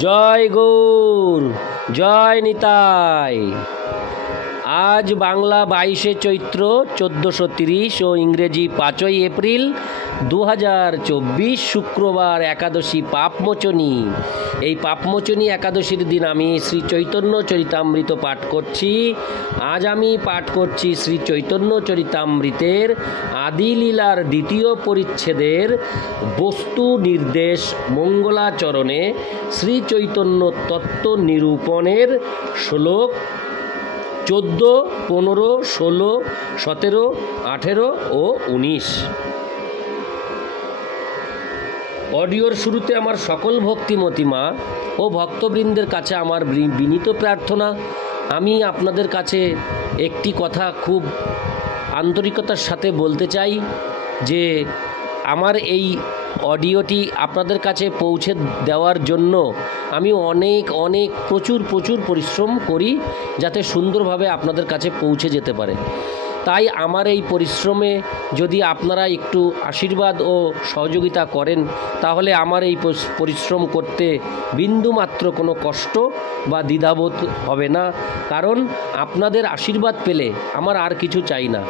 জয় গৌর, জয় নিতাই। আজ বাংলা 22শে চৈত্র 1430 ও ইংরেজি 5ই এপ্রিল 2024 শুক্রবার একাদশী পাপমোচনী। এই পাপমোচনী একাদশীর দিন আমি শ্রী চৈতন্য চরিতামৃত পাঠ করছি। আজ আমি পাঠ করছি শ্রী চৈতন্য চরিতামৃতের আদিলীলার দ্বিতীয় পরিচ্ছেদের বস্তু নির্দেশ মঙ্গলাচরণে শ্রী চৈতন্য তত্ত্ব নিরূপণের শ্লোক 14, 15, 16, 17, 18 ও 19। অডিওর শুরুতে আমার সকল ভক্তিমতী মা ও ভক্তবৃন্দের কাছে আমার বিনীত প্রার্থনা, আমি আপনাদের কাছে একটি কথা খুব আন্তরিকতার সাথে বলতে চাই যে আমার এই অডিওটি আপনাদের কাছে পৌঁছে দেওয়ার জন্য আমি অনেক প্রচুর পরিশ্রম করি যাতে সুন্দরভাবে আপনাদের কাছে পৌঁছে যেতে পারে। তাই আমার এই পরিশ্রমে যদি আপনারা একটু আশীর্বাদ ও সহযোগিতা করেন তাহলে আমার এই পরিশ্রম করতে বিন্দুমাত্র কোনো কষ্ট বা দ্বিধাবোধ হবে না, কারণ আপনাদের আশীর্বাদ পেলে আমার আর কিছু চাই না।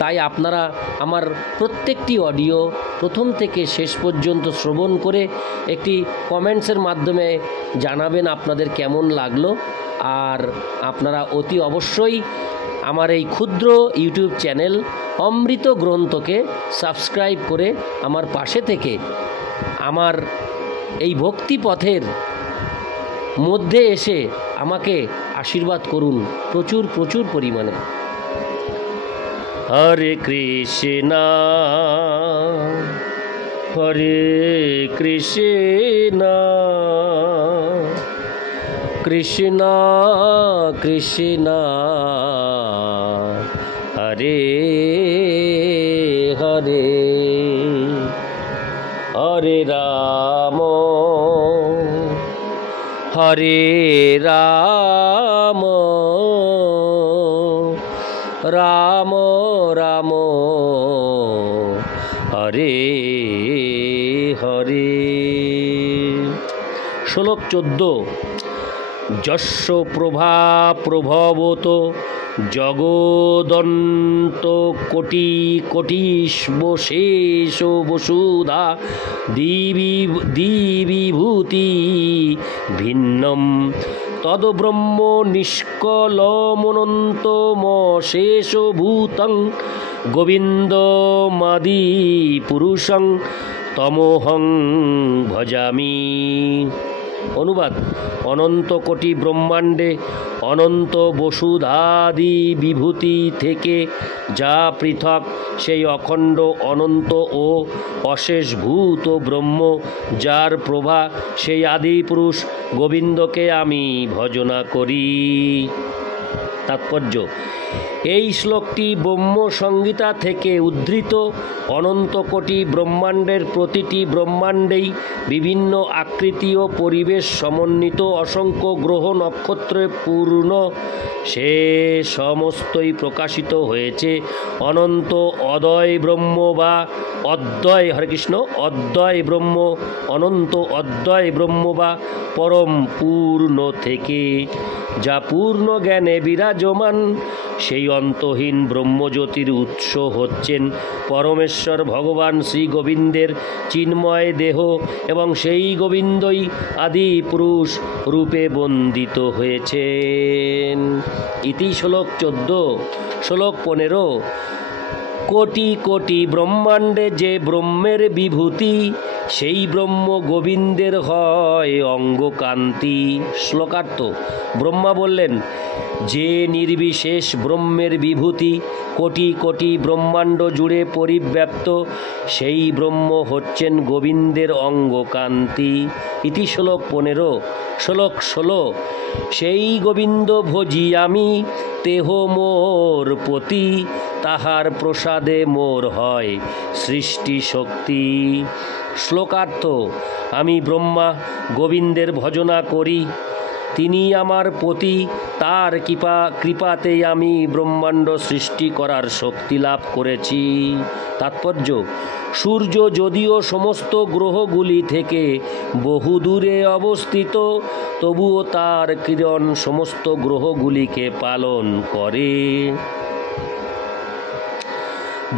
তাই আপনারা আমার প্রত্যেকটি অডিও প্রথম থেকে শেষ পর্যন্ত শ্রবণ করে একটি কমেন্টসের মাধ্যমে জানাবেন আপনাদের কেমন লাগলো। আর আপনারা অতি অবশ্যই আমার এই ক্ষুদ্র ইউটিউব চ্যানেল অমৃত গ্রন্থকে সাবস্ক্রাইব করে আমার পাশে থেকে আমার এই ভক্তি পথের মধ্যে এসে আমাকে আশীর্বাদ করুন প্রচুর পরিমাণে। হরে কৃষ্ণ হরে কৃষ্ণ কৃষ্ণ কৃষ্ণ হরে হরে, হরে রাম হরে রাম রাম রাম হরে হরে। শ্লোক 14। যস্য প্রভা প্রভবত জগদন্ত কোটি কোটিষ্বশেষ বসুধা দিবিভূতি ভিন্নম তদ্ব্রহ্ম নিষ্কলমনন্তমশেষভূতং গোবিন্দমাদি পুরুষং তমোহং ভজামি। অনুবাদ: অনন্ত কোটি ব্রহ্মাণ্ডে অনন্ত বসুধাদি বিভূতি থেকে যা পৃথক সেই অখণ্ড অনন্ত ও অশেষভূত ব্রহ্ম, যার প্রভা সেই আদি পুরুষ গোবিন্দকে আমি ভজনা করি। তাৎপর্য: এই শ্লোকটি ব্রহ্ম সংহিতা থেকে উদ্ধৃত। অনন্ত কোটি ব্রহ্মাণ্ডের প্রতিটি ব্রহ্মাণ্ডেই বিভিন্ন আকৃতি ও পরিবেশ সমন্বিত অসংখ্য গ্রহ নক্ষত্রে পূর্ণ, সে সমস্তই প্রকাশিত হয়েছে অনন্ত অদ্বয় ব্রহ্ম বা অদ্বয়, হরে কৃষ্ণ, অদ্বয় ব্রহ্ম, অনন্ত অদ্বয় ব্রহ্ম বা পরম পূর্ণ থেকে, যা পূর্ণ জ্ঞানে বিরাজমান। সেই অন্তহীন ব্রহ্মজ্যোতির উৎস হচ্ছেন পরমেশ্বর ভগবান শ্রী গোবিন্দের চিন্ময় দেহ, এবং সেই গোবিন্দই আদি পুরুষ রূপে বন্দিত হয়েছেন। ইতি শ্লোক 14। শ্লোক 15। কোটি কোটি ব্রহ্মাণ্ডে যে ব্রহ্মের বিভূতি, সেই ব্রহ্ম গোবিন্দের হয় অঙ্গকান্তি। শ্লোকার্থ: ব্রহ্মা বললেন, যে নির্বিশেষ ব্রহ্মের বিভূতি কোটি কোটি ব্রহ্মাণ্ড জুড়ে পরিব্যাপ্ত, সেই ব্রহ্ম হচ্ছেন গোবিন্দের অঙ্গকান্তি। ইতি শ্লোক 15। শ্লোক 16। সেই গোবিন্দ ভজি আমি, তেহ মোর পতি, তাহার প্রসাদে মোর হয় সৃষ্টি শক্তি। শ্লোকার্থ: আমি ব্রহ্মা গোবিন্দের ভজনা করি, তিনি আমার পতি, তার কৃপাতেই আমি ব্রহ্মাণ্ড সৃষ্টি করার শক্তি লাভ করেছি। তাৎপর্য: সূর্য যদিও সমস্ত গ্রহগুলি থেকে বহু দূরে অবস্থিত, তবুও তার কিরণ সমস্ত গ্রহগুলিকে পালন করে।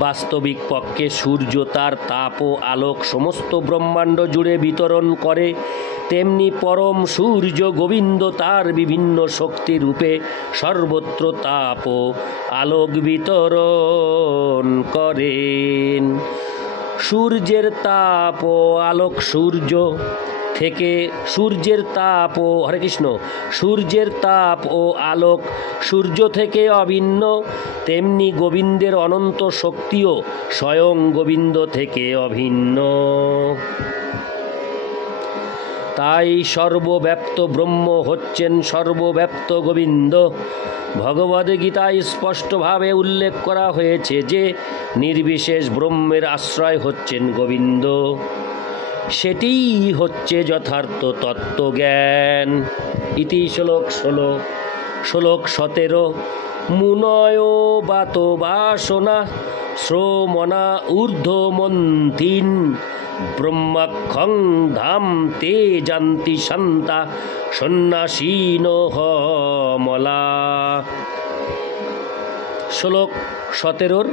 বাস্তবিক পক্ষে সূর্য তার তাপ ও আলোক সমস্ত ব্রহ্মাণ্ড জুড়ে বিতরণ করে, তেমনি পরম সূর্য গোবিন্দ তার বিভিন্ন শক্তি রূপে সর্বত্র তাপ ও আলোক বিতরণ করেন। সূর্যের তাপ ও আলোক সূর্যের তাপ ও আলোক সূর্য থেকে অভিন্ন, তেমনি গোবিন্দের অনন্ত শক্তিও স্বয়ং গোবিন্দ থেকে অভিন্ন। তাই সর্বব্যাপ্ত ব্রহ্ম হচ্ছেন সর্বব্যাপ্ত গোবিন্দ। ভগবদ্গীতায় স্পষ্টভাবে উল্লেখ করা হয়েছে যে নির্বিশেষ ব্রহ্মের আশ্রয় হচ্ছেন গোবিন্দ। সেটিই হচ্ছে যথার্থ তত্ত্বজ্ঞান। ইতি শ্লোক 16। শ্লোক 17। মুনয় বাত বাসনা শ্রমণা ঊর্ধ্বমন্থিন ব্রহ্মাক্ষং ধাম তে জান্তি শান্তা সন্ন্যাসীনো মলা। শ্লোক 17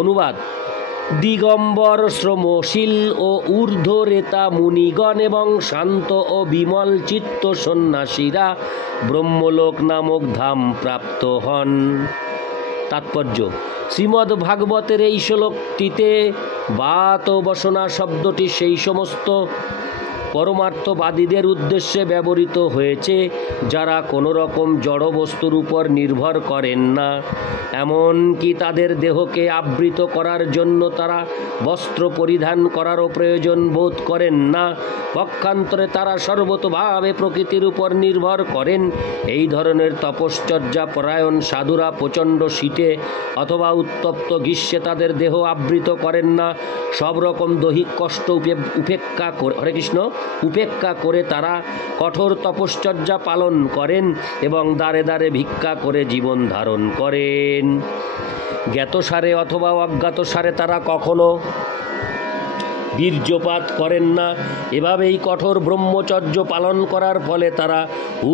অনুবাদ: দিগম্বর, শ্রমশীল ও ঊর্ধ্বরেতা মুনিগণ এবং শান্ত ও বিমল চিত্ত সন্ন্যাসীরা ব্রহ্মলোক নামক ধাম প্রাপ্ত হন। তাৎপর্য: শ্রীমদ্ ভাগবতের এই শ্লোকটিতে বাত ও বাসনা শব্দটি সেই সমস্ত পরমার্থবাদীদের উদ্দেশ্যে ব্যবহৃত হয়েছে যারা কোনো রকম জড় বস্তুর উপর নির্ভর করেন না, এমনকি তাদের দেহকে আবৃত করার জন্য তারা বস্ত্র পরিধান করারও প্রয়োজন বোধ করেন না। পক্ষান্তরে তারা সর্বতোভাবে প্রকৃতির উপর নির্ভর করেন। এই ধরনের তপশ্চর্যা পরায়ণ সাধুরা প্রচণ্ড শীতে অথবা উত্তপ্ত গ্রীষ্মে তাদের দেহ আবৃত করেন না। সব রকম দৈহিক কষ্ট উপেক্ষা করে তারা কঠোর তপশ্চর্যা পালন করেন এবং দ্বারে দ্বারে ভিক্ষা করে জীবন ধারণ করেন। জ্ঞাতসারে অথবা অজ্ঞাতসারে তারা কখনো বীর্যপাত করেন না। এভাবেই কঠোর ব্রহ্মচর্য পালন করার ফলে তারা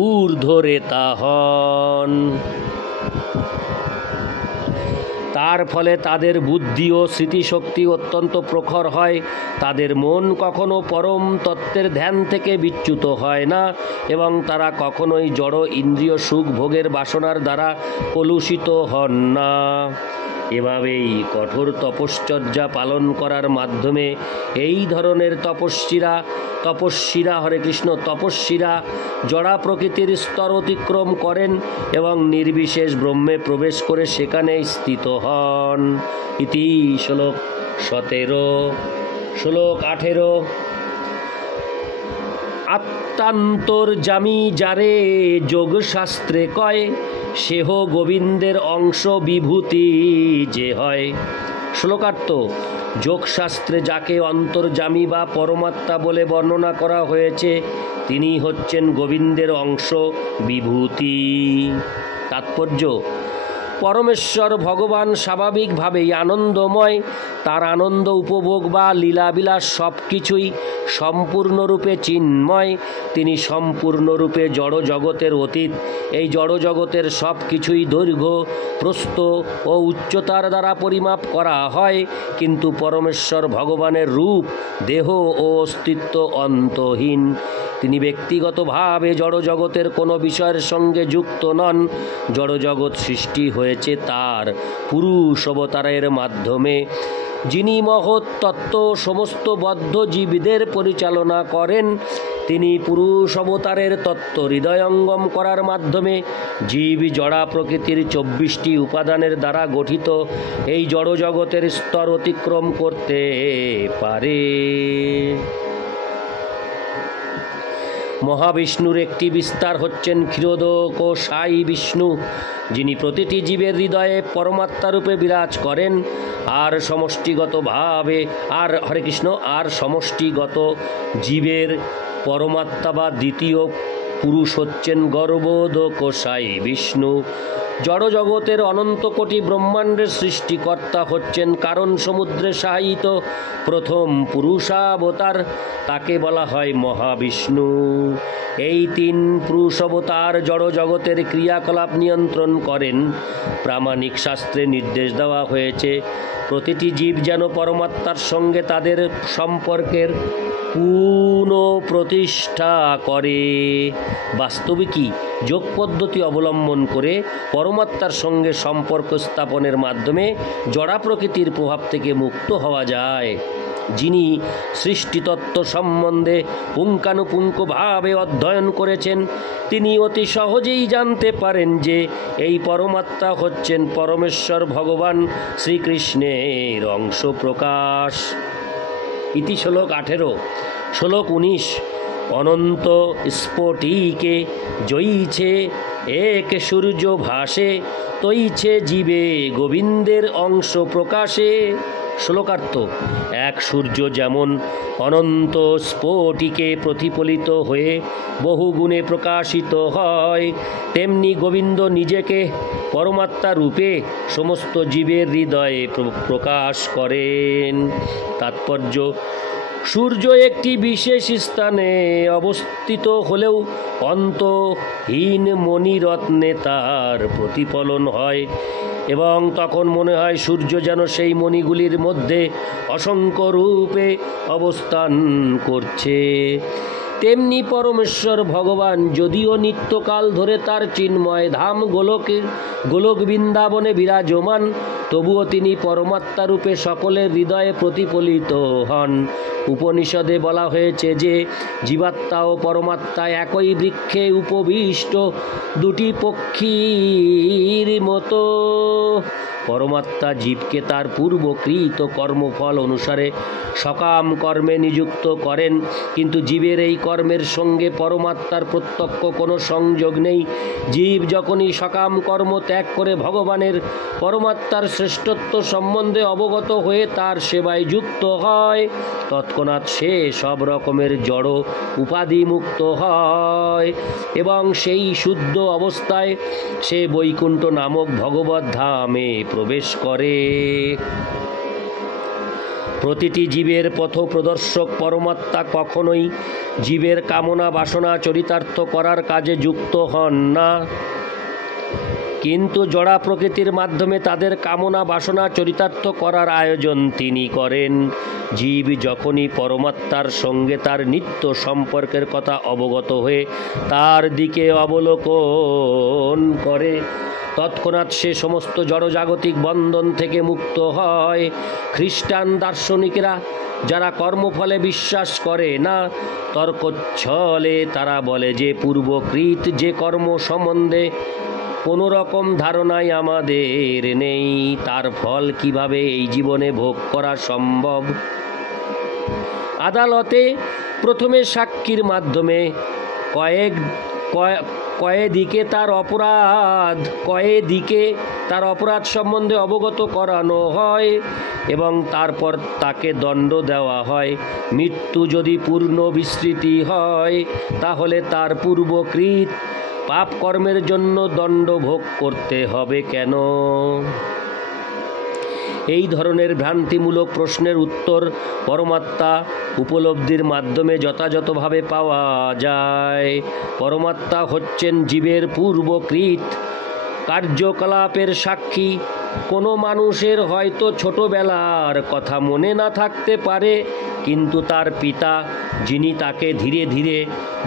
ঊর্ধ্বরেতা হন। তার ফলে তাদের বুদ্ধি ও স্মৃতিশক্তি অত্যন্ত প্রখর হয়। তাদের মন কখনো পরম তত্ত্বের ধ্যান থেকে বিচ্যুত হয় না এবং তারা কখনোই জড় ইন্দ্রিয় সুখ ভোগের বাসনার দ্বারা কলুষিত হন না। এভাবেই কঠোর তপশ্চর্যা পালন করার মাধ্যমে এই ধরনের তপস্বীরা জড়া প্রকৃতির স্তর অতিক্রম করেন এবং নির্বিশেষ ব্রহ্মে প্রবেশ করে সেখানে স্থিত হন। ইতি শ্লোক 17। শ্লোক 18। আত্মান্তর্যামী যারে যোগশাস্ত্রে কয়, সেহ গোবিন্দের অংশ বিভূতি যে হয়। শ্লোকার্থ: যোগশাস্ত্রে যাকে অন্তর্যামী বা পরমাত্মা বলে বর্ণনা করা হয়েছে তিনি হচ্ছেন গোবিন্দের অংশ বিভূতি। তাৎপর্য: পরমেশ্বর ভগবান স্বাভাবিকভাবেই আনন্দময়। তার আনন্দ উপভোগ বা লীলাবিলাস সব কিছুই সম্পূর্ণরূপে চিন্ময়। তিনি সম্পূর্ণরূপে জড় জগতের অতীত। এই জড় জগতের সব কিছুই দৈর্ঘ্য, প্রস্থ ও উচ্চতার দ্বারা পরিমাপ করা হয়, কিন্তু পরমেশ্বর ভগবানের রূপ, দেহ ও অস্তিত্ব অন্তহীন। তিনি ব্যক্তিগতভাবে জড়জগতের কোনো বিষয়ের সঙ্গে যুক্ত নন। জড়জগৎ সৃষ্টি হয়েছে তার পুরুষ অবতারের মাধ্যমে, যিনি মহৎ তত্ত্ব সমস্ত বদ্ধ জীবদের পরিচালনা করেন। তিনি পুরুষ অবতারের তত্ত্ব হৃদয়ঙ্গম করার মাধ্যমে জীব জড়া প্রকৃতির 24টি উপাদানের দ্বারা গঠিত এই জড়জগতের স্তর অতিক্রম করতে পারে। মহাবিষ্ণুর একটি বিস্তার হচ্ছেন ক্ষীরোদক ও সাই বিষ্ণু, যিনি প্রতিটি জীবের হৃদয়ে পরমাত্মারূপে বিরাজ করেন। আর সমষ্টিগত জীবের পরমাত্মা বা দ্বিতীয় পুরুষ হচ্ছেন গর্বোদক সাই বিষ্ণু। জড়জগতের অনন্ত কোটি ব্রহ্মাণ্ডের সৃষ্টিকর্তা হচ্ছেন কারণ সমুদ্রে সাহিত প্রথম পুরুষাবতার, তাকে বলা হয় মহাবিষ্ণু। এই তিন পুরুষ অবতার জড়জগতের ক্রিয়াকলাপ নিয়ন্ত্রণ করেন। প্রামাণিক শাস্ত্রে নির্দেশ দেওয়া হয়েছে প্রতিটি জীব যেন পরমাত্মার সঙ্গে তাদের সম্পর্কের পুনঃপ্রতিষ্ঠা করে। বাস্তবিকই যোগ পদ্ধতি অবলম্বন করে পরমাত্মার সঙ্গে সম্পর্ক স্থাপনের মাধ্যমে জড়া প্রকৃতির প্রভাব থেকে মুক্ত হওয়া যায়। যিনি সৃষ্টিতত্ত্ব সম্বন্ধে পুঙ্খানুপুঙ্খভাবে অধ্যয়ন করেছেন তিনি অতি সহজেই জানতে পারেন যে এই পরমাত্মা হচ্ছেন পরমেশ্বর ভগবান শ্রীকৃষ্ণের অংশ প্রকাশ। ইতি শ্লোক 18। শ্লোক 19। অনন্ত স্ফটিকে জয়ীছে এক সূর্য ভাসে, তৈছে জীবে গোবিন্দের অংশ প্রকাশে। শ্লোকার্থ: এক সূর্য যেমন অনন্ত স্ফটিকে প্রতিফলিত হয়ে বহুগুণে প্রকাশিত হয়, তেমনি গোবিন্দ নিজেকে পরমাত্মা রূপে সমস্ত জীবের হৃদয়ে প্রকাশ করেন। তাৎপর্য: সূর্য একটি বিশেষ স্থানে অবস্থিত হলেও অন্তহীন মণিরত্নে তার প্রতিফলন হয় এবং তখন মনে হয় সূর্য যেন সেই মণিগুলির মধ্যে অসংখ্য রূপে অবস্থান করছে। তেমনি পরমেশ্বর ভগবান যদিও নিত্যকাল ধরে তার চিন্ময় ধাম গোলক বৃন্দাবনে বিরাজমান, তবুও তিনি পরমাত্মা রূপে সকলের হৃদয়ে প্রতিফলিত হন। উপনিষদে বলা হয়েছে যে জীবাত্মা ও পরমাত্মা একই বৃক্ষে উপবিষ্ট দুটি পক্ষীর মতো। পরমাত্মা জীবকে তার পূর্বকৃত কর্মফল অনুসারে সকাম কর্মে নিযুক্ত করেন, কিন্তু জীবের এই কর্মের সঙ্গে পরমাত্মার প্রত্যক্ষ কোনো সংযোগ নেই। জীব যখনই সকাম কর্ম ত্যাগ করে ভগবানের পরমাত্মার শ্রেষ্ঠত্ব সম্বন্ধে অবগত হয়ে তার সেবায় যুক্ত হয়, তৎক্ষণাৎ সে সব রকমের জড় উপাধি মুক্ত হয় এবং সেই শুদ্ধ অবস্থায় সে বৈকুণ্ঠ নামক ভগবত ধামে প্রবেশ করে। প্রতিটি জীবের পথপ্রদর্শক পরমাত্মা কখনোই জীবের কামনা বাসনা চরিতার্থ করার কাজে যুক্ত হন না, কিন্তু জড়া প্রকৃতির মাধ্যমে তাদের কামনা বাসনা চরিতার্থ করার আয়োজন তিনি করেন। জীব যখনই পরমাত্মার সঙ্গে তার নিত্য সম্পর্কের কথা অবগত হয়ে তার দিকে অবলোকন করে, তৎক্ষণাৎ সে সমস্ত জড়জাগতিক বন্ধন থেকে মুক্ত হয়। খ্রিস্টান দার্শনিকেরা যারা কর্মফলে বিশ্বাস করে না, তর্কচ্ছলে তারা বলে যে পূর্বকৃত যে কর্ম সম্বন্ধে কোনো রকম ধারণাই আমাদের নেই, তার ফল কিভাবে এই জীবনে ভোগ করা সম্ভব। আদালতে প্রথমে সাক্ষীর মাধ্যমে কয়েদিকে তার অপরাধ সম্বন্ধে অবগত করানো হয় এবং তারপর তাকে দণ্ড দেওয়া হয়। মৃত্যু যদি পূর্ণ বিস্মৃতি হয় তাহলে তার পূর্বকৃত পাপ কর্মের জন্য দণ্ড ভোগ করতে হবে কেন? এই ধরনের ভ্রান্তিমূলক প্রশ্নের উত্তর পরমাত্মা উপলব্ধির মাধ্যমে যথাযথভাবে পাওয়া যায়। পরমাত্মা হচ্ছেন জীবের পূর্বকৃত কার্যকলাপের সাক্ষী। কোনো মানুষের হয়তো ছোটবেলার কথা মনে না থাকতে পারে, কিন্তু তার পিতা যিনি তাকে ধীরে ধীরে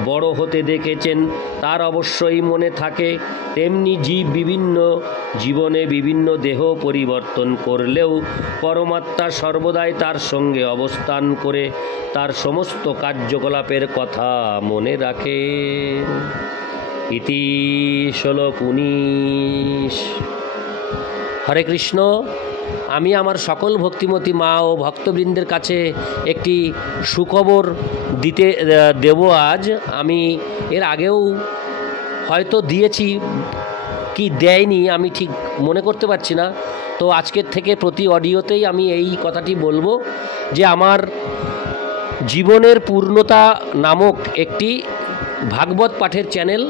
বড় হতে দেখেছেন তার অবশ্যই মনে থাকে। তেমনি জীব জীবনে বিভিন্ন দেহ পরিবর্তন করলেও পরমাত্মা সর্বদাই তার সঙ্গে অবস্থান করে তার সমস্ত কার্যকলাপের কথা মনে রাখেন। ইতি শ্লোক 19। হরে কৃষ্ণ। আমি আমার সকল ভক্তিমতী মা ও ভক্তবৃন্দের কাছে একটি সুখবর দেব আজ। আমি এর আগেও হয়তো দিয়েছি কি দেয়নি আমি ঠিক মনে করতে পারছি না, তো আজকের থেকে প্রতি অডিওতেই আমি এই কথাটি বলবো যে আমার জীবনের পূর্ণতা নামক একটি ভাগবত পাঠের চ্যানেল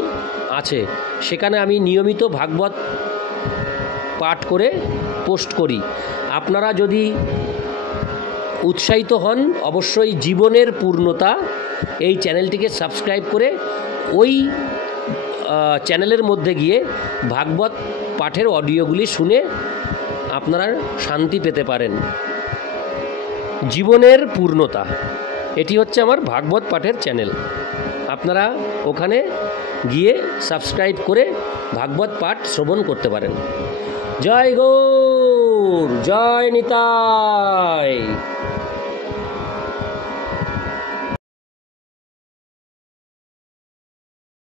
আছে, সেখানে আমি নিয়মিত ভাগবত পাঠ করে পোস্ট করি। আপনারা যদি উৎসাহিত হন, অবশ্যই জীবনের পূর্ণতা এই চ্যানেলটিকে সাবস্ক্রাইব করে ওই চ্যানেলের মধ্যে গিয়ে ভাগবত পাঠের অডিওগুলি শুনে আপনারা শান্তি পেতে পারেন। জীবনের পূর্ণতা, এটি হচ্ছে আমার ভাগবত পাঠের চ্যানেল। আপনারা ওখানে গিয়ে সাবস্ক্রাইব করে ভাগবত পাঠ শ্রবণ করতে পারেন। জয় গৌর, জয় নিতাই।